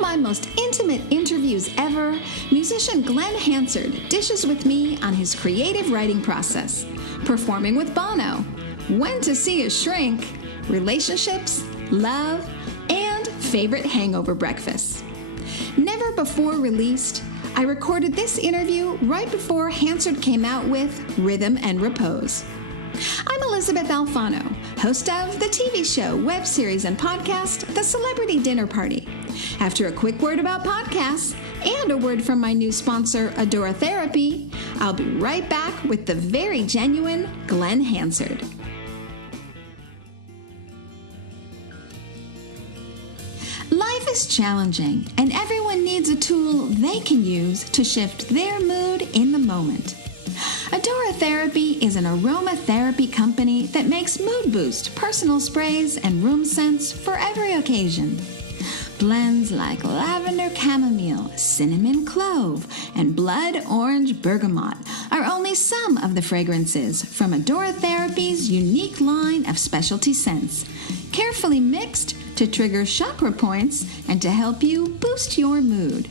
my most intimate interviews ever, musician Glen Hansard dishes with me on his creative writing process, performing with Bono, when to see a shrink, relationships, love, and favorite hangover breakfasts. Never before released, I recorded this interview right before Hansard came out with Rhythm and Repose. I'm Elizabeth Alfano, host of the TV show, web series, and podcast, The Celebrity Dinner Party. After a quick word about podcasts and a word from my new sponsor, Adora Therapy, I'll be right back with the very genuine Glen Hansard. Life is challenging, and everyone needs a tool they can use to shift their mood in the moment. Adora Therapy is an aromatherapy company that makes mood boost personal sprays and room scents for every occasion. Blends like lavender chamomile, cinnamon clove, and blood orange bergamot are only some of the fragrances from Adora Therapy's unique line of specialty scents, carefully mixed to trigger chakra points and to help you boost your mood.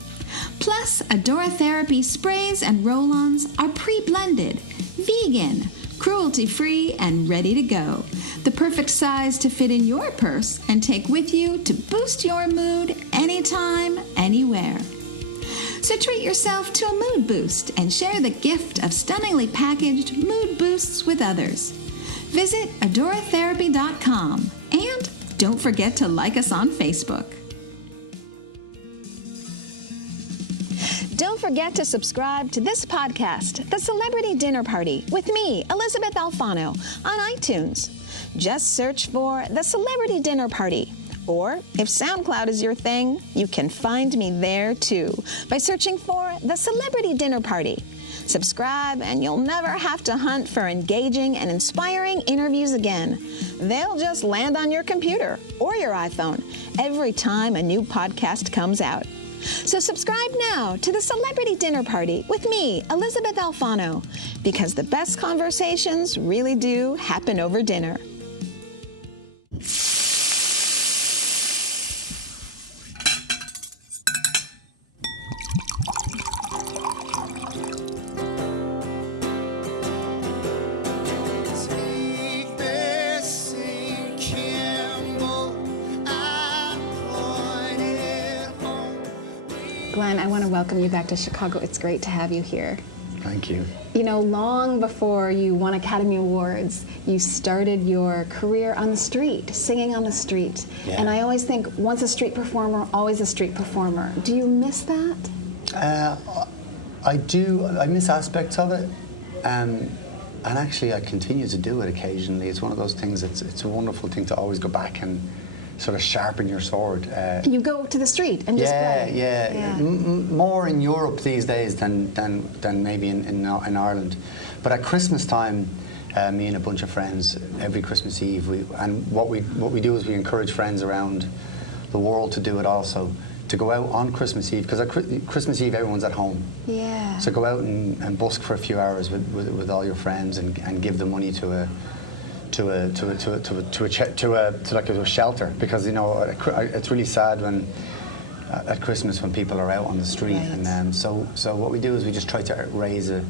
Plus, Adora Therapy sprays and roll-ons are pre-blended, vegan, cruelty-free, and ready to go. The perfect size to fit in your purse and take with you to boost your mood anytime, anywhere. So treat yourself to a mood boost and share the gift of stunningly packaged mood boosts with others. Visit adoratherapy.com and don't forget to like us on Facebook. Don't forget to subscribe to this podcast, The Celebrity Dinner Party, with me, Elizabeth Alfano, on iTunes. Just search for The Celebrity Dinner Party. Or, if SoundCloud is your thing, you can find me there too by searching for The Celebrity Dinner Party. Subscribe and you'll never have to hunt for engaging and inspiring interviews again. They'll just land on your computer or your iPhone every time a new podcast comes out. So subscribe now to The Celebrity Dinner Party with me, Elizabeth Alfano, because the best conversations really do happen over dinner. Glen, I want to welcome you back to Chicago. It's great to have you here. Thank you. You know, long before you won Academy Awards, you started your career on the street, singing on the street. Yeah. And I always think, once a street performer, always a street performer. Do you miss that? I do. I miss aspects of it. And actually, I continue to do it occasionally. It's one of those things, it's a wonderful thing to always go back and sort of sharpen your sword. And you go to the street and just play. Yeah. More in Europe these days than maybe in Ireland. But at Christmas time, me and a bunch of friends, every Christmas Eve, what we do is we encourage friends around the world to do it also, to go out on Christmas Eve, because at Christmas Eve everyone's at home. Yeah. So go out and busk for a few hours with all your friends and give the money to a shelter, because you know it's really sad when at Christmas when people are out on the street. Right. And so what we do is we just try to raise a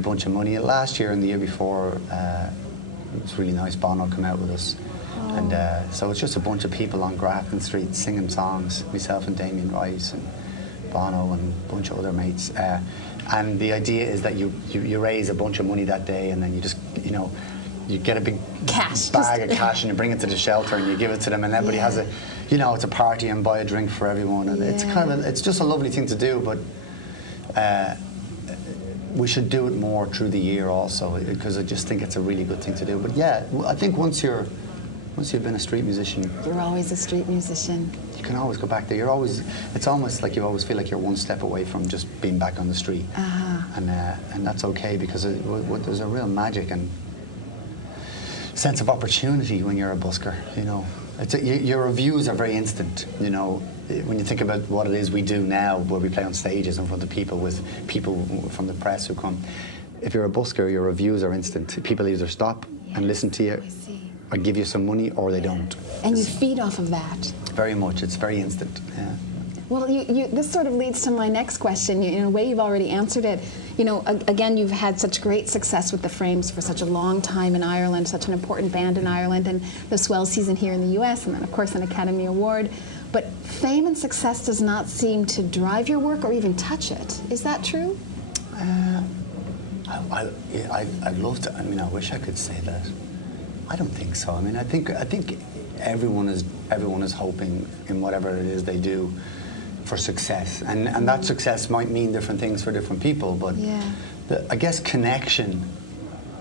bunch of money. Last year and the year before, it was really nice. Bono came out with us. Oh. And so it's just a bunch of people on Grafton Street singing songs, myself and Damien Rice and Bono and a bunch of other mates. And the idea is that you raise a bunch of money that day, and then you just, you get a big bag of cash and you bring it to the shelter and you give it to them, and everybody has a, it's a party and buy a drink for everyone, and it's just a lovely thing to do. But we should do it more through the year also, because I just think it's a really good thing to do. But yeah, I think once you've been a street musician, you're always a street musician. You can always go back there. It's almost like you always feel like you're one step away from just being back on the street. And that's okay, because there's a real magic and sense of opportunity when you're a busker. Your reviews are very instant. When you think about what it is we do now, where we play on stages in front of people, with people from the press who come. If you're a busker, your reviews are instant. People either stop and listen to you, or give you some money, or they don't. And you feed off of that. Very much. It's very instant. Yeah. Well, this sort of leads to my next question. In a way, you've already answered it. You know, again, you've had such great success with the Frames for such a long time in Ireland, such an important band in Ireland, and the swell season here in the U.S., and then, of course, an Academy Award. But fame and success does not seem to drive your work or even touch it. Is that true? I'd love to. I mean, I wish I could say that. I don't think so. I mean, I think everyone is hoping in whatever it is they do for success, and that success might mean different things for different people. But I guess connection,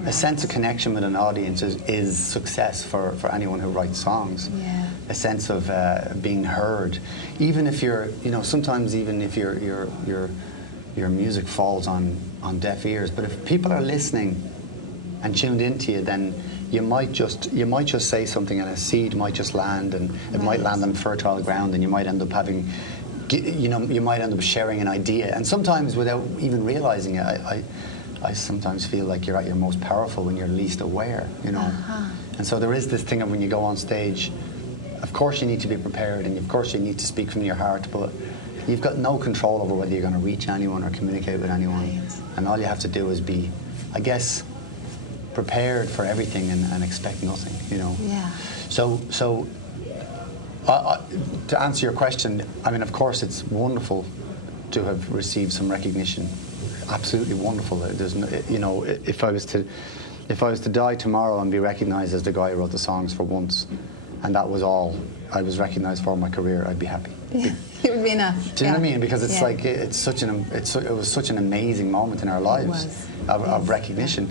a sense of connection with an audience is success for anyone who writes songs. Yeah. A sense of being heard, even if you're, you know, sometimes even if your music falls on deaf ears, but if people are listening and tuned into you, then you might just say something, and a seed might just land, and it might land on fertile ground, and you might end up having, you know, you might end up sharing an idea, and sometimes without even realizing it. I sometimes feel like you're at your most powerful when you're least aware, you know. And so there is this thing of when you go on stage, of course you need to be prepared, and of course you need to speak from your heart, but you've got no control over whether you're going to reach anyone or communicate with anyone. Right. And all you have to do is be, I guess, prepared for everything and expect nothing, you know. Yeah. So to answer your question, I mean, of course it's wonderful to have received some recognition. Absolutely wonderful. There's no, you know, if I was to die tomorrow and be recognized as the guy who wrote the songs for once, and that was all I was recognized for in my career, I'd be happy. Yeah. It would be enough. Do you know what I mean? Because it's like it was such an amazing moment in our lives of recognition,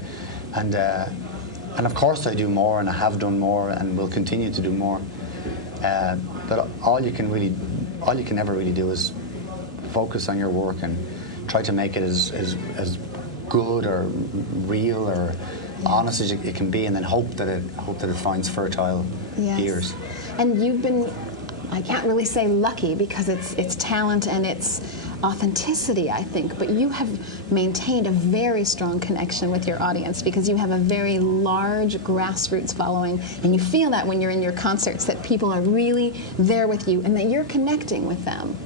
and of course I do more, and I have done more, and will continue to do more. But all you can ever really do is focus on your work and try to make it as good or real or honest as it can be, and then hope that it finds fertile ears. And you've been, I can't really say lucky, because it's talent and it's authenticity, I think, but you have maintained a very strong connection with your audience, because you have a very large grassroots following, and you feel that when you're in your concerts, that people are really there with you and that you're connecting with them.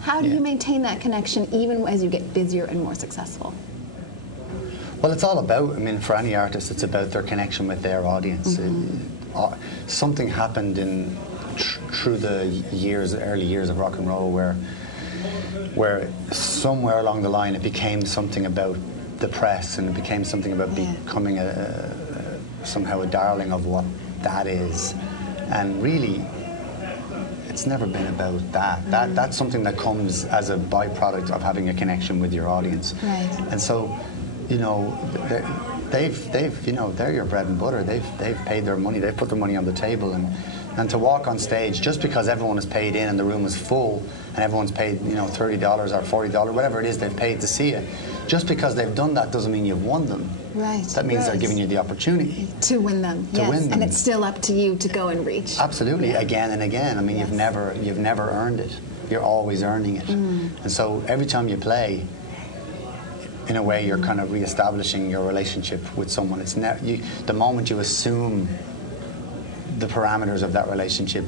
How do you maintain that connection even as you get busier and more successful? Well, it's all about, I mean, for any artist, it's about their connection with their audience. Something happened through the early years of rock and roll where somewhere along the line it became something about the press, and it became something about becoming somehow a darling of what that is. And really, it's never been about that. That's something that comes as a byproduct of having a connection with your audience. Right. And so, you know, they've you know, they're your bread and butter. They've paid their money. They've put their money on the table, and to walk on stage just because everyone has paid in and the room is full and everyone's paid, you know, $30 or $40, whatever it is they've paid to see it. Just because they've done that doesn't mean you've won them. Right. That means they're giving you the opportunity to win them. To win them. And it's still up to you to go and reach. Absolutely, again and again. I mean, you've never earned it. You're always earning it. And so every time you play, in a way, you're kind of reestablishing your relationship with someone. It's the moment you assume the parameters of that relationship,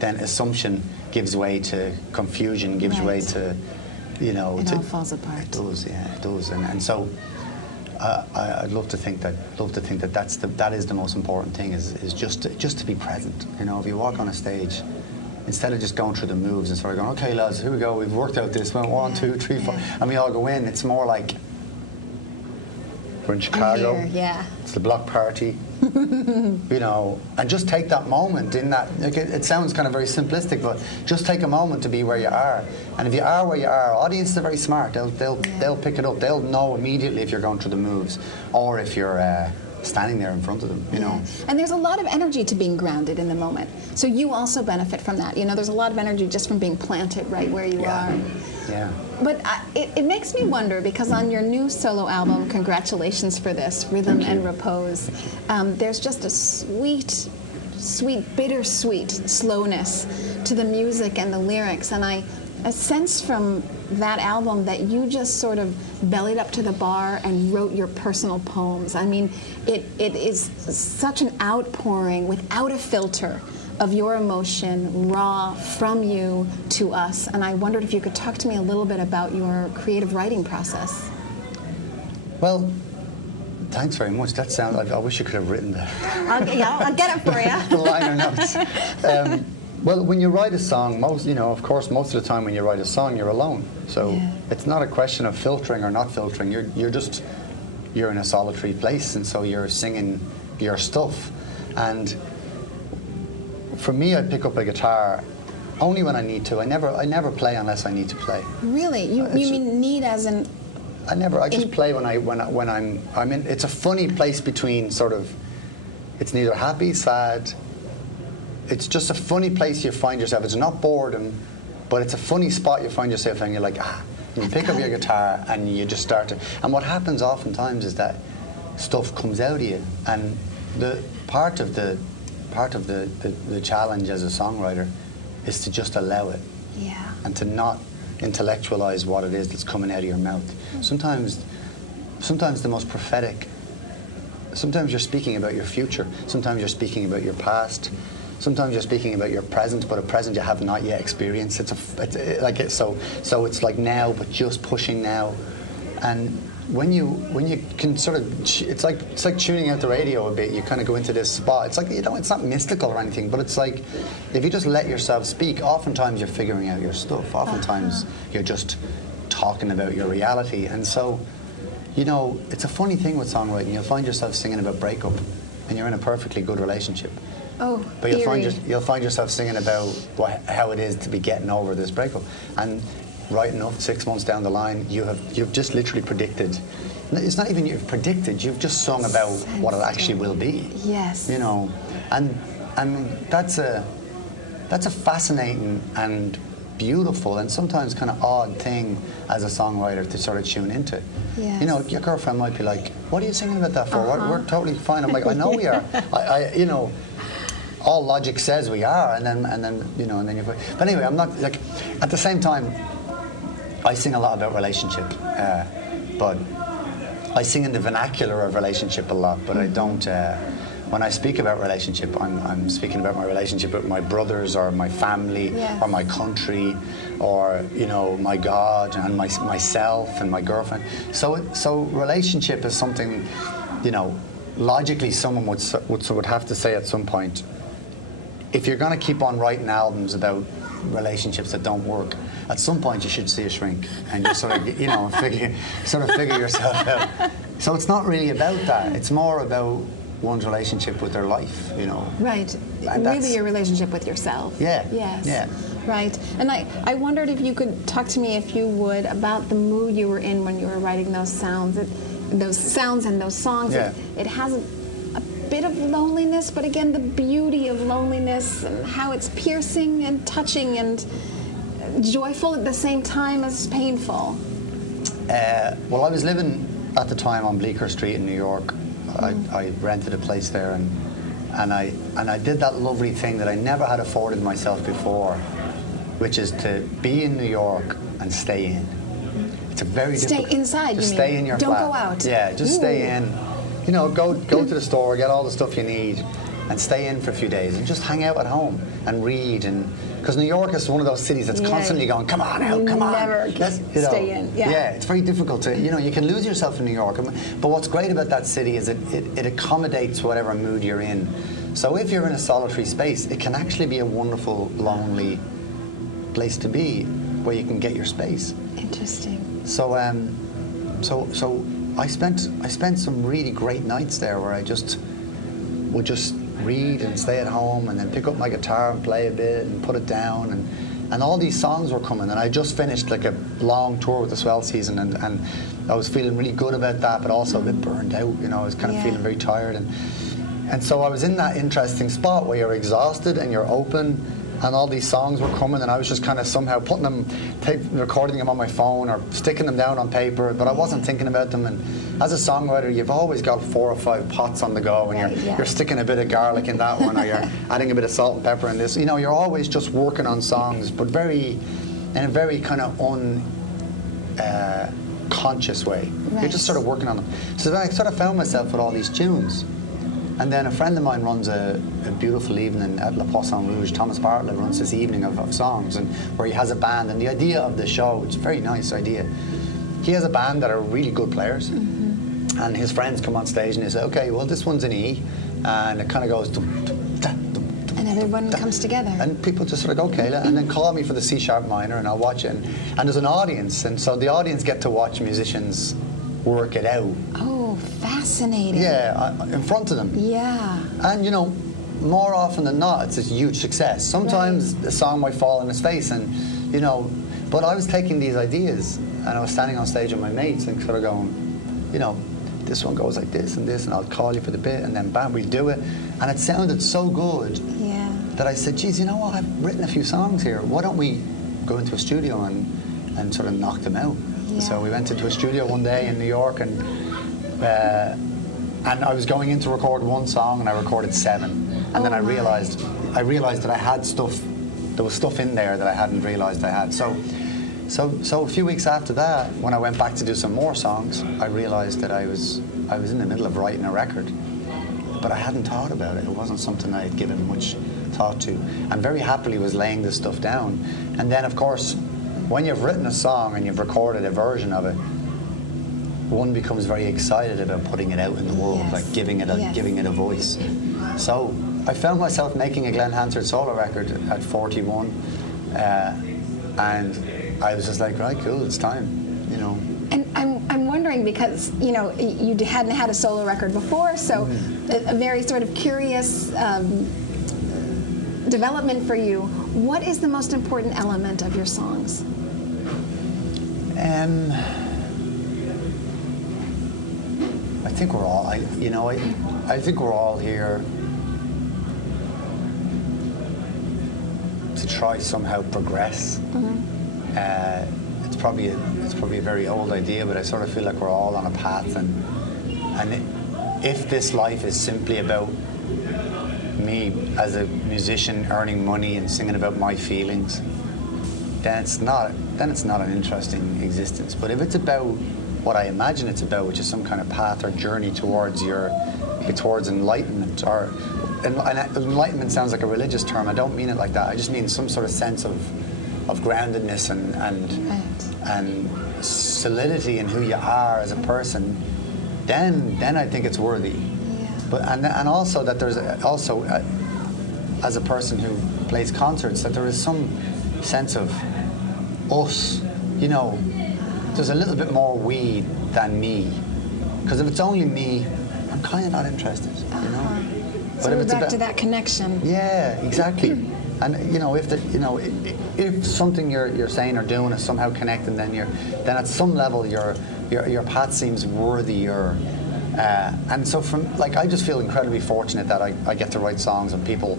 then assumption gives way to confusion, gives way to, you know, it all falls apart. It does, yeah, it does. And so I'd love to think that that is the most important thing, is just to be present. You know, if you walk on a stage, instead of just going through the moves and sort of going, okay lads, here we go, we've worked out this one, 1, 2, 3, 4, and we all go in. It's more like we're in Chicago. I'm here, it's the block party. You know, and just take that moment in that. Like, it sounds kind of very simplistic, but just take a moment to be where you are. And if you are where you are, audiences are very smart. They'll pick it up. They'll know immediately if you're going through the moves or if you're standing there in front of them, you know. And there's a lot of energy to being grounded in the moment. So you also benefit from that. You know, there's a lot of energy just from being planted right where you are. Yeah. But it makes me wonder, because on your new solo album, congratulations for this, Rhythm and Repose, there's just a sweet, bittersweet slowness to the music and the lyrics. And I sense from that album that you just sort of bellied up to the bar and wrote your personal poems. I mean, it is such an outpouring without a filter of your emotion, raw from you to us. And I wondered if you could talk to me a little bit about your creative writing process. Well, thanks very much. That sounds like I wish you could have written that. I'll get it for you. The liner notes. Well, when you write a song, of course, most of the time when you write a song, you're alone. So it's not a question of filtering or not filtering. You're in a solitary place, and so you're singing your stuff. And for me, I pick up a guitar only when I need to. I never play unless I need to play. Really? You mean need as in? I just play when I'm in. It's a funny place between sort of. It's neither happy, sad. It's just a funny place you find yourself. It's not boredom, but it's a funny spot you find yourself in. You're like, you pick up your guitar and you just start to. And what happens oftentimes is that stuff comes out of you, and the part of the challenge as a songwriter is to just allow it, and to not intellectualize what it is that's coming out of your mouth. Sometimes the most prophetic. Sometimes you're speaking about your future. Sometimes you're speaking about your past. Sometimes you're speaking about your present, but a present you have not yet experienced. So it's like now, but just pushing now. And when you can sort of, it's like tuning out the radio a bit. You kind of go into this spot. It's like, it's not mystical or anything, but it's like if you just let yourself speak. Oftentimes you're figuring out your stuff. Oftentimes you're just talking about your reality. And so, it's a funny thing with songwriting. You'll find yourself singing about breakup, and you're in a perfectly good relationship. Oh, but you'll find yourself singing about how it is to be getting over this breakup, and right enough, 6 months down the line, you've just literally predicted. It's not even you've predicted. You've just sung about what it actually will be. Yes. And that's a fascinating and beautiful and sometimes kind of odd thing as a songwriter to sort of tune into. Yes. Your girlfriend might be like, "What are you singing about that for? We're totally fine." I'm like, "I know we are." All logic says we are, and then you. But anyway, I'm not like. At the same time, I sing a lot about relationship, but I sing in the vernacular of relationship a lot. But I don't. When I speak about relationship, I'm speaking about my relationship with my brothers or my family or my country or my God and myself and my girlfriend. So relationship is something, logically someone would have to say at some point, if you're going to keep on writing albums about relationships that don't work, at some point you should see a shrink and just sort of figure yourself out. So it's not really about that. It's more about one's relationship with their life, Right. And really your relationship with yourself. Yeah. Yes. Yeah. Right. And I wondered if you could talk to me, if you would, about the mood you were in when you were writing those sounds and those songs. Yeah. It has a bit of loneliness, but again, the beauty of loneliness and how it's piercing and touching and joyful at the same time as painful. Well, I was living at the time on Bleecker Street in New York. I rented a place there, and I did that lovely thing that I never had afforded myself before, which is to be in New York and stay in. It's a very difficult. Stay inside. Just stay in your Don't flat. go out. Yeah, just stay in. Go to the store, get all the stuff you need, and stay in for a few days and just hang out at home and read. And because New York is one of those cities that's constantly going, come on out, come on. Never stay in. Yeah, it's very difficult to, you can lose yourself in New York. But what's great about that city is it accommodates whatever mood you're in. So if you're in a solitary space, it can actually be a wonderful, lonely place to be where you can get your space. Interesting. So I spent some really great nights there where I would just read and stay at home and then pick up my guitar and play a bit and put it down, and all these songs were coming, and I just finished like a long tour with the Swell Season, and I was feeling really good about that, but also a bit burned out. I was kind of feeling very tired, and so I was in that interesting spot where you're exhausted and you're open, and all these songs were coming, and I was just kind of somehow putting them, recording them on my phone or sticking them down on paper, but I wasn't thinking about them. And as a songwriter, you've always got 4 or 5 pots on the go, and you're sticking a bit of garlic in that one, or you're adding a bit of salt and pepper in this. You're always just working on songs, but in a very kind of unconscious way. Right. You're just sort of working on them. So then I sort of found myself with all these tunes, And then a friend of mine runs a beautiful evening at La Poisson Rouge. Thomas Bartlett runs this evening of songs, and where he has a band. And the idea of the show, it's a very nice idea. He has a band that are really good players, and his friends come on stage and they say, okay, well, this one's in E, and it kind of goes dum, dum, da, dum, dum, and everyone da. comes together. And people just sort of go, okay, and then call me for the C sharp minor, and I'll watch it. And there's an audience, and so the audience get to watch musicians work it out. Oh, fascinating. Yeah, in front of them. Yeah. And, you know, more often than not, it's a huge success. Sometimes the song might fall on his face, and, you know, but I was taking these ideas, and I was standing on stage with my mates and sort of going, you know, this one goes like this, and I'll call you for the bit, and then bam, we'll do it. And it sounded so good that I said, geez, you know what, I've written a few songs here. Why don't we go into a studio and sort of knock them out? Yeah. So we went into a studio one day in New York, and I was going in to record one song, and I recorded 7. And then I realized that I had stuff. There was stuff in there that I hadn't realized I had. So a few weeks after that, when I went back to do some more songs, I realized that I was in the middle of writing a record, but I hadn't thought about it. It wasn't something I had given much thought to, and very happily was laying this stuff down. And then, of course, when you've written a song and you've recorded a version of it, one becomes very excited about putting it out in the world, like giving it a voice. So I found myself making a Glen Hansard solo record at 41, and I was just like, right, cool, it's time, you know. And I'm wondering, because, you know, you hadn't had a solo record before, so a very sort of curious development for you. What is the most important element of your songs? I think we're all, I think we're all here to try somehow progress. It's probably a very old idea, but I sort of feel like we're all on a path, and if this life is simply about me as a musician earning money and singing about my feelings, then it's not an interesting existence. But if it's about what I imagine it's about, which is some kind of path or journey towards enlightenment, or enlightenment sounds like a religious term. I don't mean it like that. I just mean some sort of sense of groundedness and solidity in who you are as a person. Then I think it's worthy. Yeah. But and also that there's also as a person who plays concerts, that there is some sense of us. You know, there's a little bit more we than me. Because if it's only me, I'm kind of not interested. You know. So we're back to that connection. Yeah, exactly. And you know, if something you're saying or doing is somehow connecting, then at some level your path seems worthier. And so I just feel incredibly fortunate that I get to write songs and people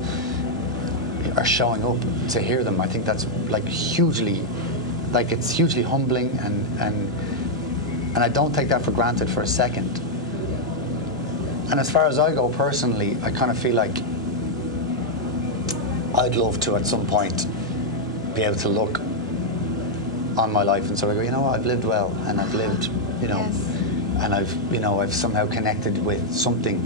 are showing up to hear them. I think that's it's hugely humbling, and I don't take that for granted for a second. And as far as I go personally, I kind of feel like I'd love to at some point be able to look on my life and sort of go, you know what, I've lived well, and I've lived, you know, and I've somehow connected with something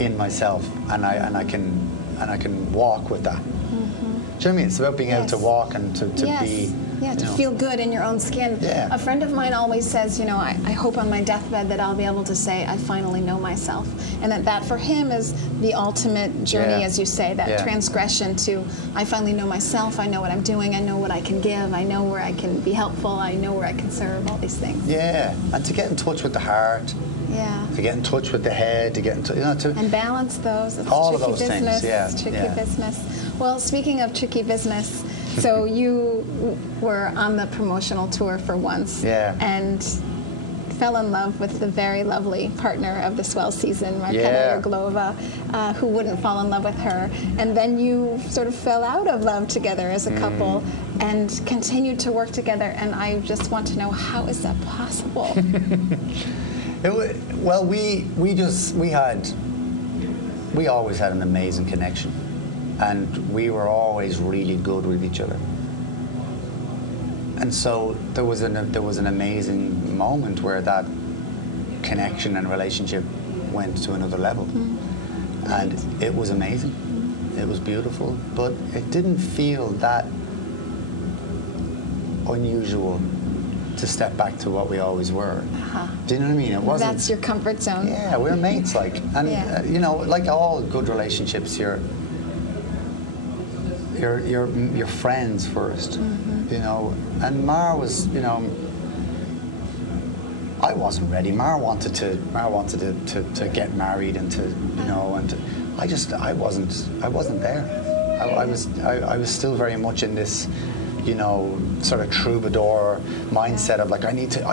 in myself, and I can walk with that. Do you know what I mean? It's about being able to walk and to be. Yeah, to feel good in your own skin. Yeah. A friend of mine always says, you know, I hope on my deathbed that I'll be able to say, I finally know myself. And that for him is the ultimate journey, as you say, that transgression to, I finally know myself, I know what I'm doing, I know what I can give, I know where I can be helpful, I know where I can serve, all these things. Yeah, and to get in touch with the heart. Yeah. To get in touch with the head, to get into, and balance those. It's all tricky of those business. things, yeah. It's tricky business. Well, speaking of tricky business, so you were on the promotional tour for once, and fell in love with the very lovely partner of the swell season, Marketa Irglova, who wouldn't fall in love with her, and then you sort of fell out of love together as a couple, and continued to work together. And I just want to know, how is that possible? Well, we always had an amazing connection, and we were always really good with each other. And so there was an amazing moment where that connection and relationship went to another level. And it was amazing. It was beautiful, but it didn't feel that unusual to step back to what we always were. Do you know what I mean? It wasn't. That's your comfort zone. Yeah, we're mates, like, and you know, like all good relationships, you're friends first, you know. And Mara was, you know, I wasn't ready. Mara wanted to get married and to, you know, and I wasn't there. I was still very much in this, you know, sort of troubadour mindset of like,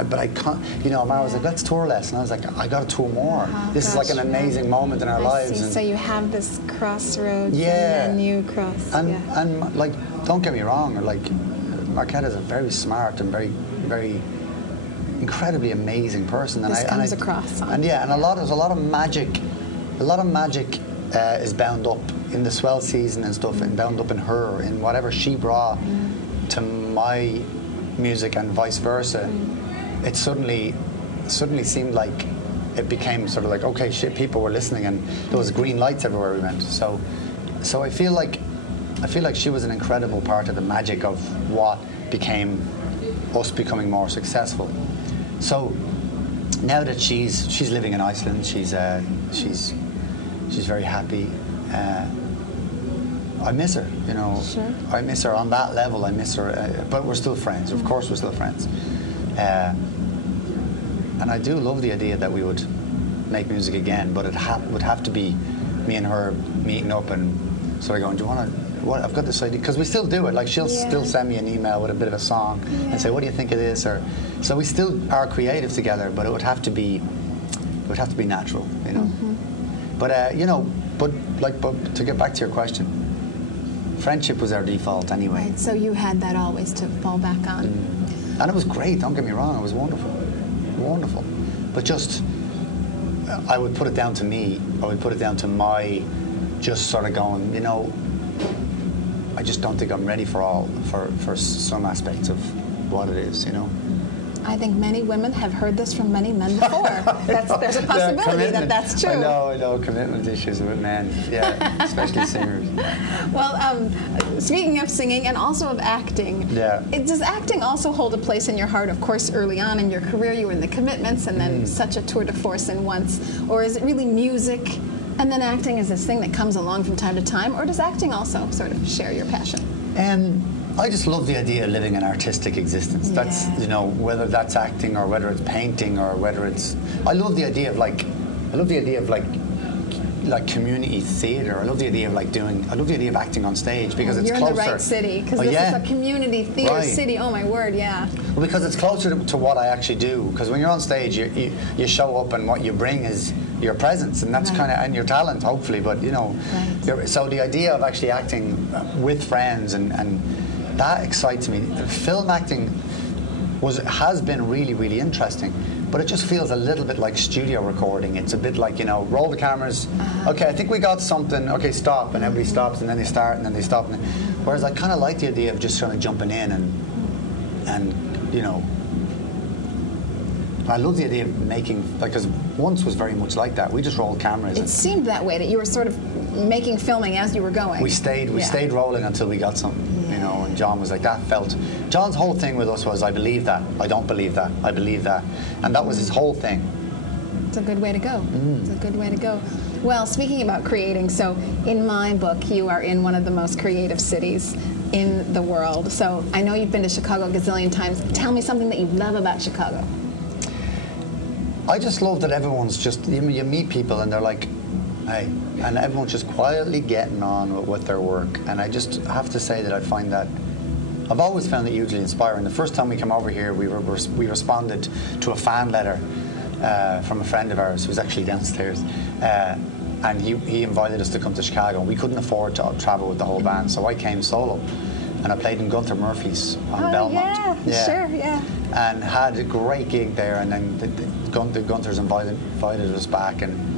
but I can't, you know. Mara was like, let's tour less, and I was like, I got to tour more. This is like an amazing moment in our lives. And so you have this crossroads, yeah, and then you cross. And like, don't get me wrong, like, Marquette is a very smart and very, very incredibly amazing person. This comes across. And yeah, and there's a lot of magic is bound up in the swell season and stuff, and bound up in her, in whatever she brought to my music and vice versa. It suddenly seemed like it became sort of like, okay, shit, people were listening, and there was green lights everywhere we went. So I feel like she was an incredible part of the magic of what became us becoming more successful. So now that she's living in Iceland, she's very happy. I miss her, you know. Sure. I miss her on that level. I miss her, but we're still friends. Of course, we're still friends. And I do love the idea that we would make music again, but it would have to be me and her meeting up and sort of going, do you want to? What, I've got this idea, because we still do it. Like, she'll still send me an email with a bit of a song and say, what do you think of this? Or so we still are creative together, but it would have to be natural, you know. But you know, but to get back to your question, friendship was our default anyway. Right, so you had that always to fall back on. And it was great, don't get me wrong, it was wonderful. Wonderful. But just, I would put it down to me. I would put it down to my just sort of going, you know, I just don't think I'm ready for some aspects of what it is, you know. I think many women have heard this from many men before. There's a possibility that that's true. I know, commitment issues with men, yeah, especially singers. Well, speaking of singing and also of acting, does acting also hold a place in your heart? Of course, early on in your career, you were in the Commitments, and then such a tour de force in once. Or is it really music, and then acting is this thing that comes along from time to time? Or does acting also sort of share your passion? I just love the idea of living an artistic existence. That's, you know, whether that's acting or whether it's painting or whether it's, I love the idea of like community theatre. I love the idea of of acting on stage, because it's closer. You're in the right city, because this is a community theatre city. Oh my word, yeah. Well, because it's closer to what I actually do. Because when you're on stage, you show up, and what you bring is your presence, and that's kind of, and your talent, hopefully. But you know, so the idea of actually acting with friends and that excites me. Film acting has been really, really interesting, but it just feels a little bit like studio recording. It's a bit like, you know, roll the cameras. Okay, I think we got something. Okay, stop, and everybody stops, and then they start, and then they stop. Whereas I kind of like the idea of just kind of jumping in and you know, I love the idea of making, because once was very much like that. We just rolled cameras. It seemed that way, that you were sort of making filming as you were going. We stayed rolling until we got something. You know, and John was like, John's whole thing with us was, I believe that, I don't believe that, I believe that. And that was his whole thing. It's a good way to go. It's a good way to go. Well, speaking about creating, so in my book, you are in one of the most creative cities in the world. So I know you've been to Chicago a gazillion times. Tell me something that you love about Chicago. I just love that everyone's just, you meet people and they're like, hey, and everyone's just quietly getting on with their work. And I just have to say that I find that, I've always found it hugely inspiring. The first time we came over here, we responded to a fan letter from a friend of ours who's actually downstairs. And he invited us to come to Chicago. We couldn't afford to travel with the whole band, so I came solo. And I played in Gunther Murphy's on Belmont. Yeah. And had a great gig there, and then the Gunther's invited us back, and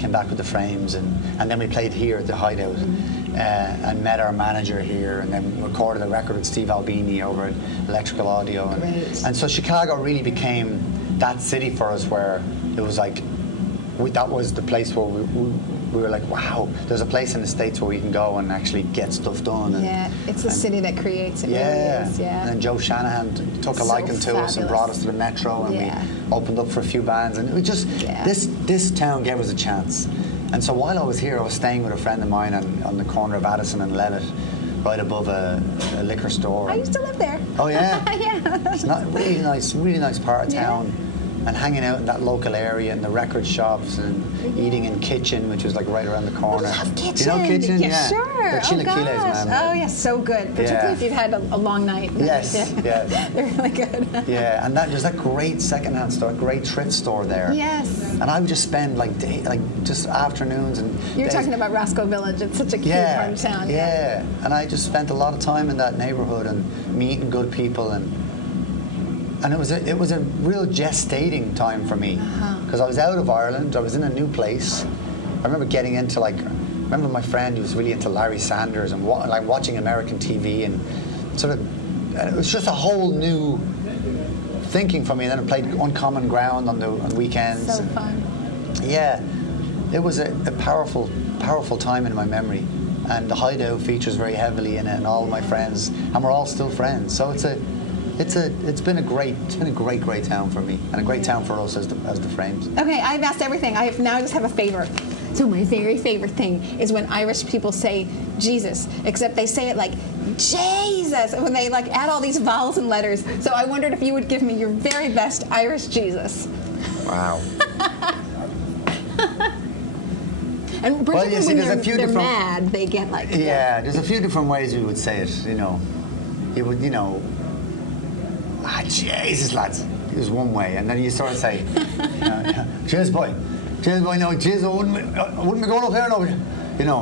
came back with the Frames, and then we played here at the Hideout, and met our manager here, and then recorded a record with Steve Albini over at Electrical Audio. And so Chicago really became that city for us, where it was like, that was the place where we were like, wow, there's a place in the States where we can go and actually get stuff done. And, it's the city that creates it. Yeah, really is, yeah. And then Joe Shanahan took a So liking to us and brought us to the Metro, and we opened up for a few bands, and we just this town gave us a chance. And so while I was here, I was staying with a friend of mine on the corner of Addison and Levitt, right above a liquor store. I used to live there. Oh yeah, yeah. It's not really nice part of town. And hanging out in that local area and the record shops and eating in Kitsch'n, which was like right around the corner. I love Kitsch'n. Do you know Kitsch'n? Yeah, sure. They're chilaquiles, man. Oh, yeah, so good. Particularly if you've had a long night. Yes, yes. They're really good. Yeah, and there's that great secondhand store, great thrift store there. Yes. And I would just spend just afternoons and You're days. Talking about Roscoe Village. It's such a cute part of town. Yeah, and I just spent a lot of time in that neighborhood and meeting good people, and it was a real gestating time for me, because I was out of Ireland, I was in a new place. I remember getting into remember my friend who was really into Larry Sanders and watching American TV, and it was just a whole new thinking for me. And then I played Uncommon Ground on weekends. So fun. Yeah, it was a powerful time in my memory, and the Hideout features very heavily in it, and all of my friends, and we're all still friends. So it's been a great town for me, and a great town for us as the Frames. Okay, I've asked everything. I just have a favorite. So my very favorite thing is when Irish people say Jesus, except they say it like Jesus, when they add all these vowels and letters. So I wondered if you would give me your very best Irish Jesus. Wow. And particularly when they're mad, they get Yeah, there's a few different ways we would say it. You would Jesus, lads. There's one way, and then you sort of say, cheers, boy, no, cheers, I wouldn't be going up there, no,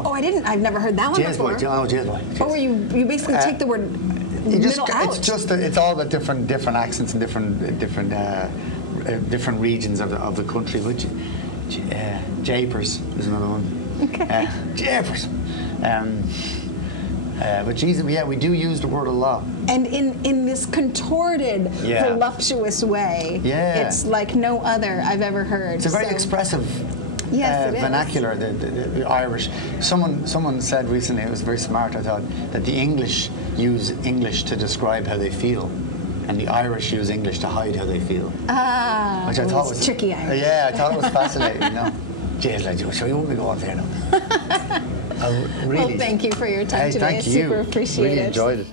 Oh, I've never heard that one before. Cheers, boy. Or you basically take the word middle out. It's all about different accents and different regions of the country. But Japers is another one. Okay. Japers. But Jesus, we do use the word a lot. And in this contorted, voluptuous way. Yeah. It's like no other I've ever heard. It's a very expressive vernacular, the Irish. Someone said recently, it was very smart, I thought, that the English use English to describe how they feel, and the Irish use English to hide how they feel. Which I thought was tricky Irish. Yeah, I thought it was fascinating, Jeez, like, so you won't be going there now. Well, thank you for your time today. Thank you. Super appreciate really it. Enjoyed it.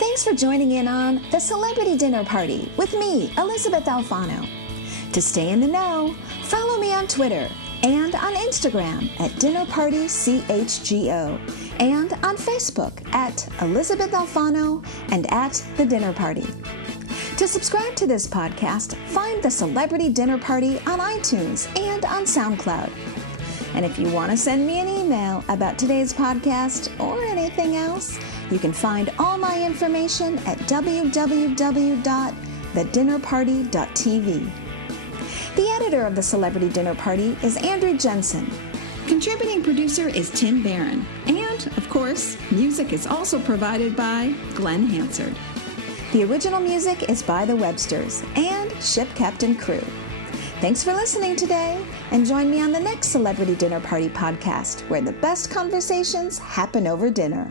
Thanks for joining in on The Celebrity Dinner Party with me, Elizabeth Alfano. To stay in the know, follow me on Twitter and on Instagram at DinnerPartyCHGO, and on Facebook at Elizabeth Alfano and at The Dinner Party. To subscribe to this podcast, find The Celebrity Dinner Party on iTunes and on SoundCloud. And if you want to send me an email about today's podcast or anything else, you can find all my information at www.thedinnerparty.tv. The editor of The Celebrity Dinner Party is Andrew Jensen. Contributing producer is Tim Barron. And, of course, music is also provided by Glen Hansard. The original music is by the Websters and Ship Captain Crew. Thanks for listening today, and join me on the next Celebrity Dinner Party podcast, where the best conversations happen over dinner.